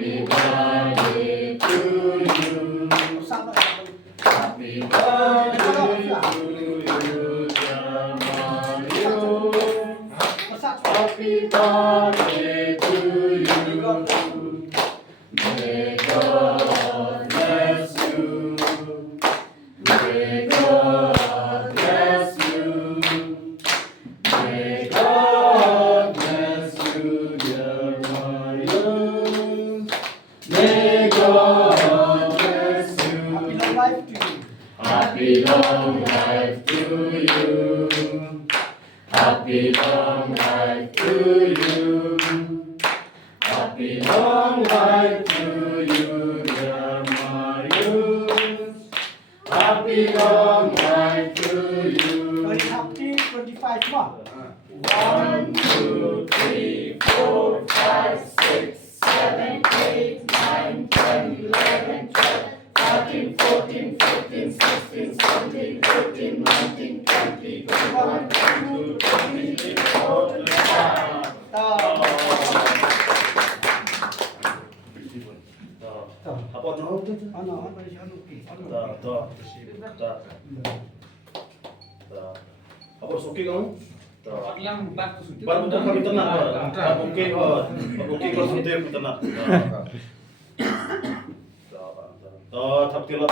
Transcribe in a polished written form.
Happy birthday to you. Happy birthday to you, dear Mario. Happy birthday to you. May God bless you. May God bless you. May God bless you, dear Mario. May God bless you. Happy long life to you. Happy long life to you. Happy long life to you, dear Mario. Happy long life to you. 25 semua. 1, 2, 3, 4, 5, 6, 7, 8, 9, 10, 11, 12, 13, 14, 15, 16, 17, 18, 19, 20, 21, 22, 23, 24, 25. Apa jauh tu? Ano di ano ki? Apa suki kamu? Yang batu Baru tu kami tenang. Oke, oke kalau sudah tenang. Tapi lah.